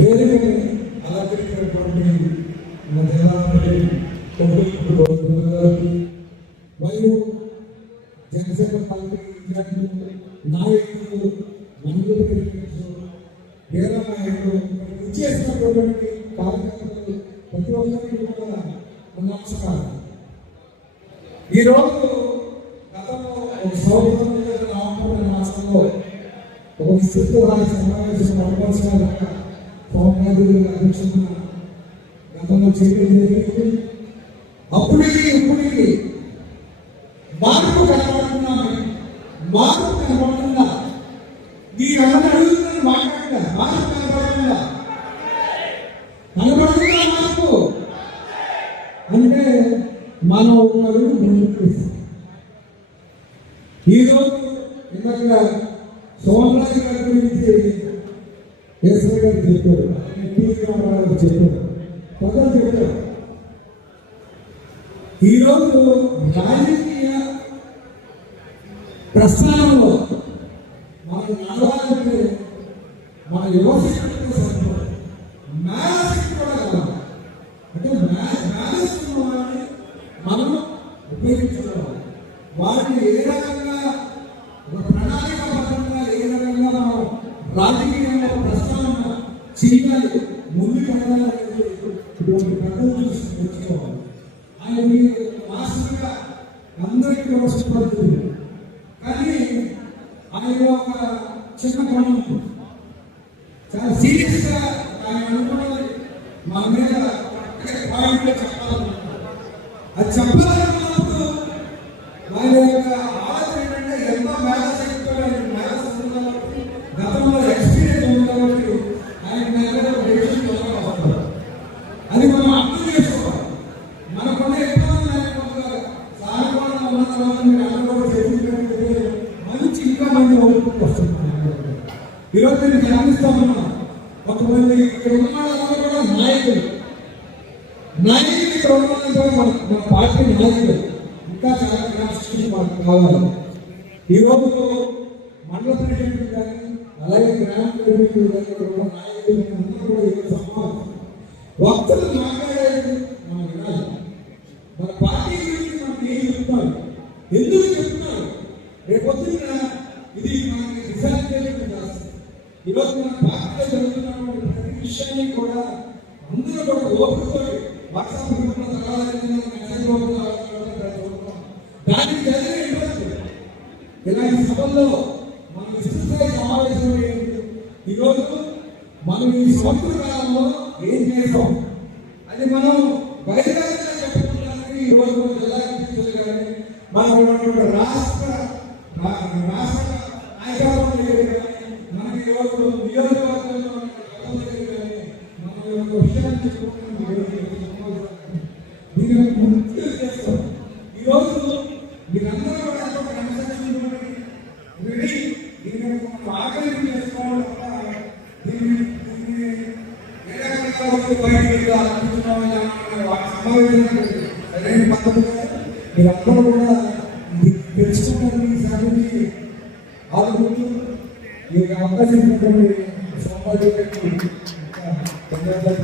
వేదికని అలంకరించినటువంటి మన జిల్లాలోని గారికి మరియు జనసేన పార్టీ నాయకులు మందులు వేరే నాయకులు ఇచ్చేసినటువంటి కార్యకర్తలు ప్రతి ఒక్కరికి కూడా నమస్కారం ఈరోజు గతంలో ఒక సంవత్సరం మీద నవంబర్ మాసంలో ఒక విస్తృత వారి సమావేశం నడపాల్సిన సోమనాథుడి అధ్యక్షున గతంలో చేయడం జరిగింది అప్పటికి ఇప్పటికి మార్పు కనబడుతున్నా. మార్పు కనబడుతుందా మీరు ఎవరిని అడుగుతున్నారు మాట్లాడదా మార్పు కనబడుతుందా కనబడుతుందా మార్పు. అంటే మనం ఒక అడుగు ముందుకు ఈరోజు ఇందాక సోమరాజు గారి గురించి ఎస్ఐ గారికి చెప్పారు టీవీ రామారావు చెప్పారు ప్రజలు చెప్పారు ఈరోజు రాజకీయ ప్రస్థానంలో మనం నడవాలంటే మన యువశక్తితో సరిపోదు కూడా కావాలి అంటే మే- మనం ఉపయోగించుకోవాలి. వాటిని ఏ రకంగా ఒక ప్రణాళికాబద్ధంగా ఏ రకంగా మనం రాజకీయ చేయాలి. ముందు ఇటువంటి పెద్దలు చూసి ఆయన మీరు మాస్టర్గా అందరికీ వ్యవస్థపడుతుంది. కానీ ఆయన ఒక చిన్న క్రమం చాలా సీరియస్గా ఆయన అనుకున్నది మా మీద పాయింట్ చెప్పాలనుకుంటున్నాను. అది చెప్పాలనుకున్నప్పుడు ఆయన యొక్క వస్తుంది. ఈరోజు నేను గమనిస్తా ఉన్నాను కొంతమంది ఇక్కడ ఉన్న కూడా నాయకులు. నాయకులు ఇక్కడ ఉన్న కూడా మన మన పార్టీ నాయకులు. ఇంకా చాలా క్రాఫ్ట్స్ మనకు కావాలి. ఈరోజు మండల ప్రెసిడెంట్లు కానీ అలాగే గ్రామ ప్రెసిడెంట్లు కానీ ఇక్కడ ఉన్న నాయకులు అందరూ కూడా ఇక్కడ సమాజం వక్తలు మాట్లాడేది మనం వినాలి మన పార్టీ గురించి మనం ఏం చెప్తాం? ఎందుకు అందరూ కూడా ఓపికతో వాట్సాప్ గ్రూప్లో దానికి జరిగే ఇలాంటి సభల్లో సమావేశం ఈరోజు మనం ఈ సంవత్సర కాలంలో ఏం చేసాం? అది మనం బహిరంగంగా చెప్పుకోవడానికి ఈరోజు జిల్లా అధ్యక్షులు కానీ మనం ఉన్నటువంటి రాష్ట్ర రాష్ట్ర నాయకత్వం మనకి ఈరోజు ఉన్న ప్రజల దగ్గర కానీ మన యొక్క విషయాన్ని చెప్పుకోవడానికి ఈరోజు ఈ సమావేశం. దీని యొక్క ముఖ్య ఉద్దేశం ఈరోజు మీరందరూ కూడా ఎంతో క్రమశిక్షణ రెడీ దీని యొక్క మనం ఆకలి చేసుకోవడం వల్ల దీన్ని దీన్ని ఏ రకంగా వచ్చి సరైన పద్ధతిగా మీరందరూ కూడా ఇది తెలుసుకుంటారు ఈ సాగుని ఆలోచించు అవకాశం ఇచ్చినటువంటి సమాజం ధన్యవాదాలు